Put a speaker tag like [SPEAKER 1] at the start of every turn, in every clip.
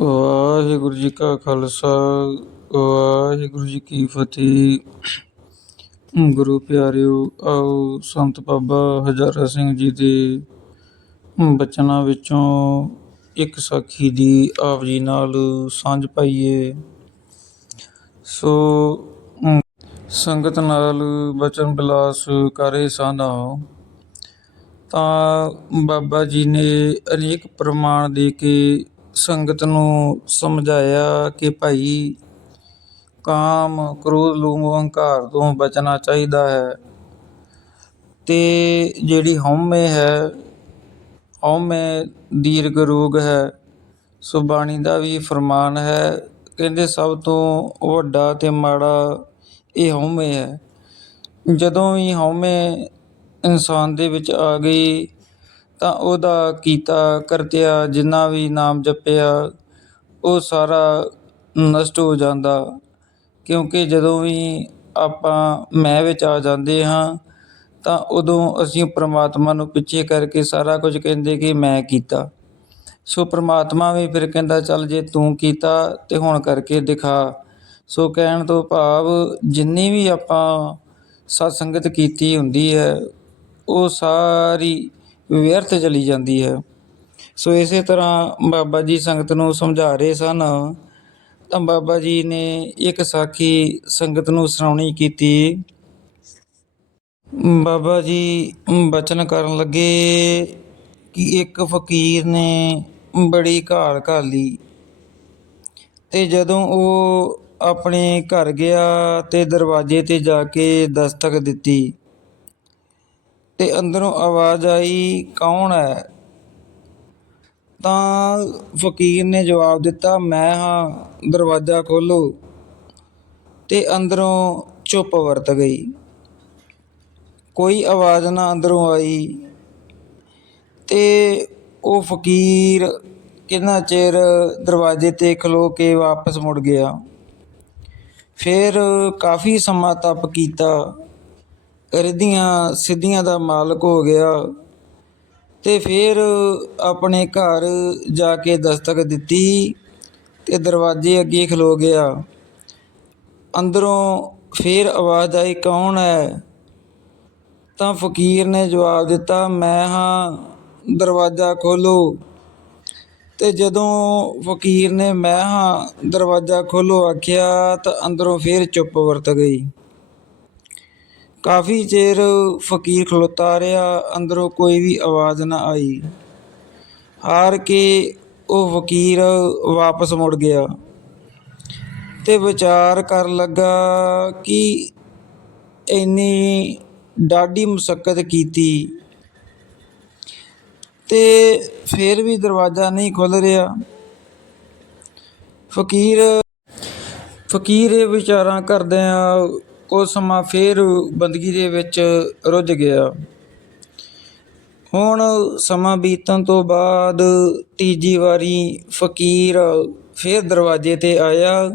[SPEAKER 1] ਵਾਹਿਗੁਰੂ ਜੀ ਕਾ ਖਾਲਸਾ, ਵਾਹਿਗੁਰੂ ਜੀ ਕੀ ਫਤਿਹ। ਗੁਰੂ ਪਿਆਰਿਓ, ਆਓ ਸੰਤ ਬਾਬਾ ਹਜ਼ਾਰਾ ਸਿੰਘ ਜੀ ਦੇ ਬਚਨਾਂ ਵਿੱਚੋਂ ਇੱਕ ਸਾਖੀ ਦੀ ਆਪ ਜੀ ਨਾਲ ਸਾਂਝ ਪਾਈਏ। ਸੋ, ਸੰਗਤ ਨਾਲ ਬਚਨ ਬਿਲਾਸ ਕਰੇ ਸਾਨਾ ਤਾਂ ਬਾਬਾ ਜੀ ਨੇ ਅਨੇਕ ਪ੍ਰਮਾਣ ਦੇ ਕੇ ਸੰਗਤ ਨੂੰ ਸਮਝਾਇਆ ਕਿ ਭਾਈ, ਕਾਮ, ਕ੍ਰੋਧ, ਲੋਭ, ਅਹੰਕਾਰ ਤੋਂ ਬਚਣਾ ਚਾਹੀਦਾ ਹੈ। ਤੇ ਜਿਹੜੀ ਹਉਮੈ ਹੈ, ਹਉਮੈ ਦੀਰਘ ਰੋਗ ਹੈ ਸੋ ਬਾਣੀ ਦਾ ਵੀ ਫਰਮਾਨ ਹੈ, ਕਹਿੰਦੇ ਸਭ ਤੋਂ ਵੱਡਾ ਤੇ ਮਾੜਾ ਇਹ ਹਉਮੈ ਹੈ। ਜਦੋਂ ਵੀ ਹਉਮੈ ਇਨਸਾਨ ਦੇ ਵਿੱਚ ਆ ਗਈ ਤਾਂ ਉਹਦਾ ਕੀਤਾ, ਕਰਤਿਆ, ਜਿੰਨਾ ਵੀ ਨਾਮ ਜਪਿਆ, ਉਹ ਸਾਰਾ ਨਸ਼ਟ ਹੋ ਜਾਂਦਾ। ਕਿਉਂਕਿ ਜਦੋਂ ਵੀ ਆਪਾਂ ਮੈਂ ਵਿੱਚ ਆ ਜਾਂਦੇ ਹਾਂ, ਤਾਂ ਉਦੋਂ ਅਸੀਂ ਪ੍ਰਮਾਤਮਾ ਨੂੰ ਪਿੱਛੇ ਕਰਕੇ ਸਾਰਾ ਕੁਝ ਕਹਿੰਦੇ ਕਿ ਮੈਂ ਕੀਤਾ। ਸੋ ਪ੍ਰਮਾਤਮਾ ਵੀ ਫਿਰ ਕਹਿੰਦਾ, ਚੱਲ ਜੇ ਤੂੰ ਕੀਤਾ ਤੇ ਹੁਣ ਕਰਕੇ ਦਿਖਾ। ਸੋ ਕਹਿਣ ਤੋਂ ਭਾਵ ਜਿੰਨੀ ਵੀ ਆਪਾਂ ਸਤ ਸੰਗਤ ਕੀਤੀ ਹੁੰਦੀ ਹੈ, ਉਹ ਸਾਰੀ ਵਿਅਰਥ ਚਲੀ ਜਾਂਦੀ ਹੈ। ਸੋ ਇਸੇ ਤਰ੍ਹਾਂ ਬਾਬਾ ਜੀ ਸੰਗਤ ਨੂੰ ਸਮਝਾ ਰਹੇ ਸਨ। ਤਾਂ ਬਾਬਾ ਜੀ ਨੇ ਇੱਕ ਸਾਖੀ ਸੰਗਤ ਨੂੰ ਸੁਣਾਉਣੀ ਕੀਤੀ। ਬਾਬਾ ਜੀ ਬਚਨ ਕਰਨ ਲੱਗੇ ਕਿ ਇੱਕ ਫਕੀਰ ਨੇ ਬੜੀ ਘਾਲ ਘਾਲੀ ਤੇ ਜਦੋਂ ਉਹ ਆਪਣੇ ਘਰ ਗਿਆ ਤੇ ਦਰਵਾਜ਼ੇ ਤੇ ਜਾ ਕੇ ਦਸਤਕ ਦਿੱਤੀ। ਤੇ ਅੰਦਰੋਂ ਆਵਾਜ਼ ਆਈ, ਕੌਣ ਹੈ? ਤਾਂ ਫਕੀਰ ਨੇ ਜਵਾਬ ਦਿੱਤਾ, ਮੈਂ ਹਾਂ, ਦਰਵਾਜ਼ਾ ਖੋਲੋ ਤੇ ਅੰਦਰੋਂ ਚੁੱਪ ਵਰਤ ਗਈ। ਕੋਈ ਆਵਾਜ਼ ਨਾ ਅੰਦਰੋਂ ਆਈ ਤੇ ਉਹ ਫਕੀਰ ਕਿੰਨਾ ਚਿਰ ਦਰਵਾਜ਼ੇ ਤੇ ਖਲੋ ਕੇ ਵਾਪਸ ਮੁੜ ਗਿਆ। ਫਿਰ ਕਾਫੀ ਸਮਾਂ ਤਪ ਕੀਤਾ। ਰਿੱਧੀਆਂ ਸਿੱਧੀਆਂ ਦਾ ਮਾਲਕ ਹੋ ਗਿਆ ਤੇ ਫਿਰ ਆਪਣੇ ਘਰ ਜਾ ਕੇ ਦਸਤਕ ਦਿੱਤੀ ਤੇ ਦਰਵਾਜ਼ੇ ਅੱਗੇ ਖਲੋ ਗਿਆ। ਅੰਦਰੋਂ ਫਿਰ ਆਵਾਜ਼ ਆਈ, ਕੌਣ ਹੈ? ਤਾਂ ਫਕੀਰ ਨੇ ਜਵਾਬ ਦਿੱਤਾ, ਮੈਂ ਹਾਂ, ਦਰਵਾਜ਼ਾ ਖੋਲੋ। ਤੇ ਜਦੋਂ ਫਕੀਰ ਨੇ ਮੈਂ ਹਾਂ, ਦਰਵਾਜ਼ਾ ਖੋਲੋ ਆਖਿਆ ਤਾਂ ਅੰਦਰੋਂ ਫਿਰ ਚੁੱਪ ਵਰਤ ਗਈ। ਕਾਫੀ ਚਿਰ ਫਕੀਰ ਖਲੋਤਾ ਰਿਹਾ, ਅੰਦਰੋਂ ਕੋਈ ਵੀ ਆਵਾਜ਼ ਨਾ ਆਈ। ਹਾਰ ਕੇ ਉਹ ਫਕੀਰ ਵਾਪਸ ਮੁੜ ਗਿਆ ਤੇ ਵਿਚਾਰ ਕਰਨ ਲੱਗਾ ਕਿ ਇੰਨੀ ਡਾਢੀ ਮੁਸ਼ਕਲ ਕੀਤੀ ਤੇ ਫਿਰ ਵੀ ਦਰਵਾਜ਼ਾ ਨਹੀਂ ਖੁੱਲ ਰਿਹਾ। ਫਕੀਰ ਫਕੀਰ ਇਹ ਵਿਚਾਰਾਂ ਕਰਦਿਆਂ ਕੁਝ ਸਮਾਂ ਫਿਰ ਬੰਦਗੀ ਦੇ ਵਿੱਚ ਰੁੱਝ ਗਿਆ। ਹੁਣ ਸਮਾਂ ਬੀਤਣ ਤੋਂ ਬਾਅਦ ਤੀਜੀ ਵਾਰੀ ਫਕੀਰ ਫਿਰ ਦਰਵਾਜ਼ੇ ਤੇ ਆਇਆ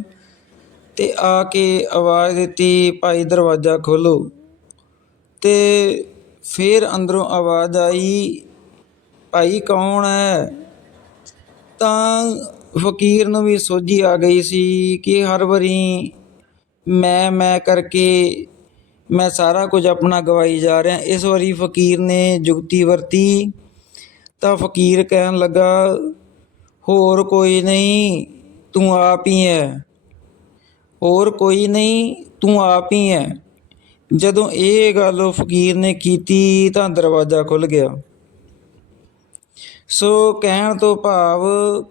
[SPEAKER 1] ਤੇ ਆ ਕੇ ਆਵਾਜ਼ ਦਿੱਤੀ, ਭਾਈ ਦਰਵਾਜ਼ਾ ਖੋਲੋ ਤੇ ਫਿਰ ਅੰਦਰੋਂ ਆਵਾਜ਼ ਆਈ, ਭਾਈ ਕੌਣ ਹੈ ਤਾਂ ਫਕੀਰ ਨੂੰ ਵੀ ਸੋਝੀ ਆ ਗਈ ਸੀ ਕਿ ਹਰ ਵਾਰੀ ਮੈਂ ਮੈਂ ਕਰਕੇ ਮੈਂ ਸਾਰਾ ਕੁਝ ਆਪਣਾ ਗਵਾਈ ਜਾ ਰਿਹਾ। ਇਸ ਵਾਰੀ ਫਕੀਰ ਨੇ ਜੁਗਤੀ ਵਰਤੀ, ਤਾਂ ਫਕੀਰ ਕਹਿਣ ਲੱਗਾ, ਹੋਰ ਕੋਈ ਨਹੀਂ, ਤੂੰ ਆਪ ਹੀ ਹੈ। ਹੋਰ ਕੋਈ ਨਹੀਂ, ਤੂੰ ਆਪ ਹੀ ਹੈ। ਜਦੋਂ ਇਹ ਗੱਲ ਫਕੀਰ ਨੇ ਕੀਤੀ, ਤਾਂ ਦਰਵਾਜ਼ਾ ਖੁੱਲ ਗਿਆ। ਸੋ ਕਹਿਣ ਤੋਂ ਭਾਵ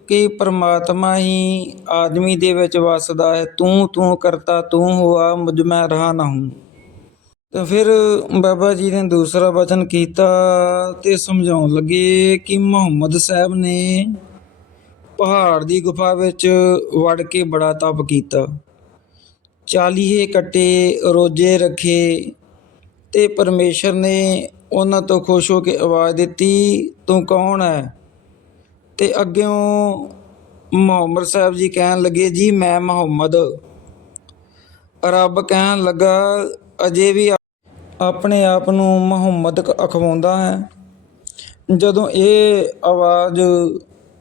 [SPEAKER 1] ਕਿ ਪਰਮਾਤਮਾ ਹੀ ਆਦਮੀ ਦੇ ਵਿੱਚ ਵਸਦਾ ਹੈ, ਤੂੰ ਤੂੰ ਕਰਤਾ, ਤੂੰ ਹੁਆ, ਮੁਝ ਮੈਂ ਰਹਾ ਨਾ ਹੂੰ। ਤਾਂ ਫਿਰ ਬਾਬਾ ਜੀ ਨੇ ਦੂਸਰਾ ਵਚਨ ਕੀਤਾ ਤੇ ਸਮਝਾਉਣ ਲੱਗੇ ਕਿ ਮੁਹੰਮਦ ਸਾਹਿਬ ਨੇ ਪਹਾੜ ਦੀ ਗੁਫਾ ਵਿੱਚ ਵੜ ਕੇ ਬੜਾ ਤਪ ਕੀਤਾ। ਚਾਲੀਏ ਕੱਟੇ, ਰੋਜੇ ਰੱਖੇ ਤੇ ਪਰਮੇਸ਼ਰ ਨੇ ਉਹਨਾਂ ਤੋਂ ਖੁਸ਼ ਹੋ ਕੇ ਆਵਾਜ਼ ਦਿੱਤੀ, ਤੂੰ ਕੌਣ ਹੈ? ਤੇ ਅੱਗਿਓਂ ਮੁਹੰਮਦ ਸਾਹਿਬ ਜੀ ਕਹਿਣ ਲੱਗੇ, ਜੀ, ਮੈਂ ਮੁਹੰਮਦ। ਰੱਬ ਕਹਿਣ ਲੱਗਾ, ਅਜੇ ਵੀ ਆਪਣੇ ਆਪ ਨੂੰ ਮੁਹੰਮਦ ਅਖਵਾਉਂਦਾ ਹੈ। ਜਦੋਂ ਇਹ ਆਵਾਜ਼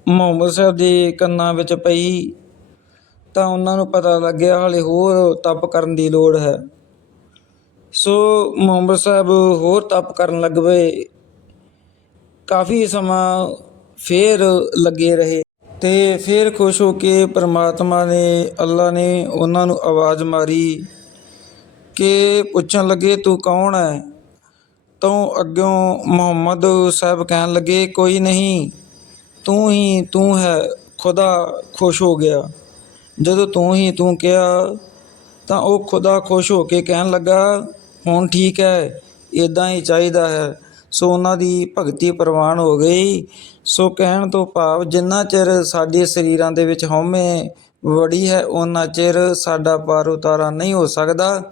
[SPEAKER 1] ਮੁਹੰਮਦ ਸਾਹਿਬ ਦੇ ਕੰਨਾਂ ਵਿੱਚ ਪਈ, ਤਾਂ ਉਹਨਾਂ ਨੂੰ ਪਤਾ ਲੱਗਿਆ, ਹਾਲੇ ਹੋਰ ਤਪ ਕਰਨ ਦੀ ਲੋੜ ਹੈ। ਸੋ ਮੁਹੰਮਦ ਸਾਹਿਬ ਹੋਰ ਤਪ ਕਰਨ ਲੱਗ ਪਏ। ਕਾਫੀ ਸਮਾਂ ਫੇਰ ਲੱਗੇ ਰਹੇ ਤੇ ਫਿਰ ਖੁਸ਼ ਹੋ ਕੇ ਪ੍ਰਮਾਤਮਾ ਨੇ, ਅੱਲਾ ਨੇ ਉਹਨਾਂ ਨੂੰ ਆਵਾਜ਼ ਮਾਰੀ ਕਿ ਪੁੱਛਣ ਲੱਗੇ, ਤੂੰ ਕੌਣ ਹੈ ਤਾਂ ਅੱਗਿਓਂ ਮੁਹੰਮਦ ਸਾਹਿਬ ਕਹਿਣ ਲੱਗੇ, ਕੋਈ ਨਹੀਂ, ਤੂੰ ਹੀ, ਤੂੰ ਹੈ, ਖੁਦਾ ਖੁਸ਼ ਹੋ ਗਿਆ। ਜਦੋਂ ਤੂੰ ਹੀ ਤੂੰ ਕਿਹਾ, ਤਾਂ ਉਹ ਖੁਦਾ ਖੁਸ਼ ਹੋ ਕੇ ਕਹਿਣ ਲੱਗਾ, ਹੁਣ ਠੀਕ ਹੈ ਇਦਾਂ ਹੀ ਚਾਹੀਦਾ ਹੈ। ਸੋ ਉਹਨਾਂ ਦੀ ਭਗਤੀ ਪ੍ਰਵਾਨ ਹੋ ਗਈ। ਸੋ ਕਹਿਣ ਤੋਂ ਭਾਵ ਜਿੰਨਾ ਚਿਰ ਸਾਡੇ ਸਰੀਰਾਂ ਦੇ ਵਿੱਚ ਹਉਮੈ ਵੜੀ ਹੈ ਉਹਨਾਂ ਚਿਰ ਸਾਡਾ ਪਾਰ ਉਤਾਰਾ ਨਹੀਂ ਹੋ ਸਕਦਾ।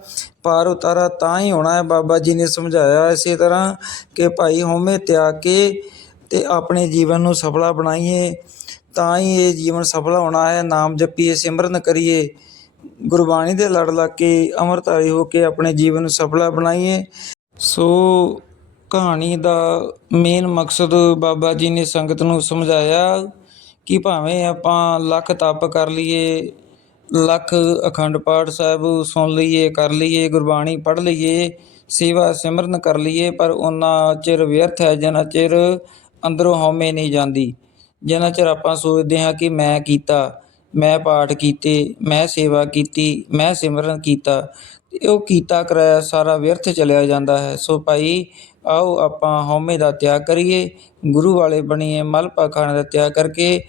[SPEAKER 1] ਪਾਰ ਉਤਾਰਾ ਤਾਂ ਹੀ ਹੋਣਾ ਹੈ, ਬਾਬਾ ਜੀ ਨੇ ਸਮਝਾਇਆ ਇਸੇ ਤਰ੍ਹਾਂ ਕਿ ਭਾਈ ਹਉਮੈ ਤਿਆਗ ਕੇ ਤੇ ਆਪਣੇ ਜੀਵਨ ਨੂੰ ਸਫਲਾ ਬਣਾਈਏ। ਤਾਂ ਹੀ ਇਹ ਜੀਵਨ ਸਫਲਾ ਹੋਣਾ ਹੈ, ਨਾਮ ਜਪੀਏ, ਸਿਮਰਨ ਕਰੀਏ। ਗੁਰਬਾਣੀ ਦੇ ਲੜ ਲੱਗ ਕੇ ਅਮਰਤਾਰੀ ਹੋ ਕੇ ਆਪਣੇ ਜੀਵਨ ਨੂੰ ਸਫਲਾ ਬਣਾਈਏ। ਸੋ ਕਹਾਣੀ ਦਾ ਮੇਨ ਮਕਸਦ ਬਾਬਾ ਜੀ ਨੇ ਸੰਗਤ ਨੂੰ ਸਮਝਾਇਆ ਕਿ ਭਾਵੇਂ ਆਪਾਂ ਲੱਖ ਤਪ ਕਰ ਲਈਏ, ਲੱਖ ਅਖੰਡ ਪਾਠ ਸਾਹਿਬ ਸੁਣ ਲਈਏ, ਕਰ ਲਈਏ, ਗੁਰਬਾਣੀ ਪੜ੍ਹ ਲਈਏ, ਸੇਵਾ ਸਿਮਰਨ ਕਰ ਲਈਏ, ਪਰ ਉਹਨਾਂ ਚਿਰ ਵਿਅਰਥ ਹੈ, ਜਿੰਨਾ ਚਿਰ ਅੰਦਰੋਂ ਹਉਮੈ ਨਹੀਂ ਜਾਂਦੀ। ਜਿੰਨਾ ਚਿਰ ਆਪਾਂ ਸੋਚਦੇ ਹਾਂ ਕਿ ਮੈਂ ਕੀਤਾ, ਮੈਂ ਪਾਠ ਕੀਤੇ, ਮੈਂ ਸੇਵਾ ਕੀਤੀ, ਮੈਂ ਸਿਮਰਨ ਕੀਤਾ ਤੇ ਉਹ ਕੀਤਾ ਕਰਾਇਆ, ਸਾਰਾ ਵਿਅਰਥ ਚਲਿਆ ਜਾਂਦਾ ਹੈ। ਸੋ ਭਾਈ, ਆਓ ਆਪਾਂ ਹਉਮੈ ਦਾ ਤਿਆਗ ਕਰੀਏ, ਗੁਰੂ ਵਾਲੇ ਬਣੀਏ ਮਲ ਪਾਖਾਨ ਦਾ ਤਿਆਗ ਕਰਕੇ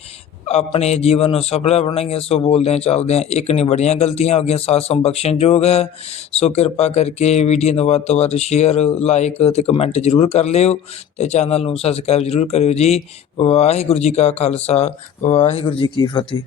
[SPEAKER 1] ਆਪਣੇ ਜੀਵਨ ਨੂੰ ਸਫਲਾ ਬਣਾਈਏ। ਸੋ ਬੋਲਦਿਆਂ ਚੱਲਦਿਆਂ ਇੱਕ ਨਹੀਂ ਬੜੀਆਂ ਗਲਤੀਆਂ ਹੋ ਗਈਆਂ, ਸਾਸੋਂ ਬਖਸ਼ਣਯੋਗ ਹੈ। ਸੋ ਕਿਰਪਾ ਕਰਕੇ ਵੀਡੀਓ ਨੂੰ ਵੱਧ ਤੋਂ ਵੱਧ ਸ਼ੇਅਰ ਲਾਈਕ ਤੇ ਕਮੈਂਟ ਜ਼ਰੂਰ ਕਰ ਲਿਓ ਤੇ ਚੈਨਲ ਨੂੰ ਸਬਸਕ੍ਰਾਈਬ ਜ਼ਰੂਰ ਕਰਿਓ ਜੀ। ਵਾਹਿਗੁਰੂ ਜੀ ਕਾ ਖਾਲਸਾ, ਵਾਹਿਗੁਰੂ ਜੀ ਕੀ ਫਤਿਹ।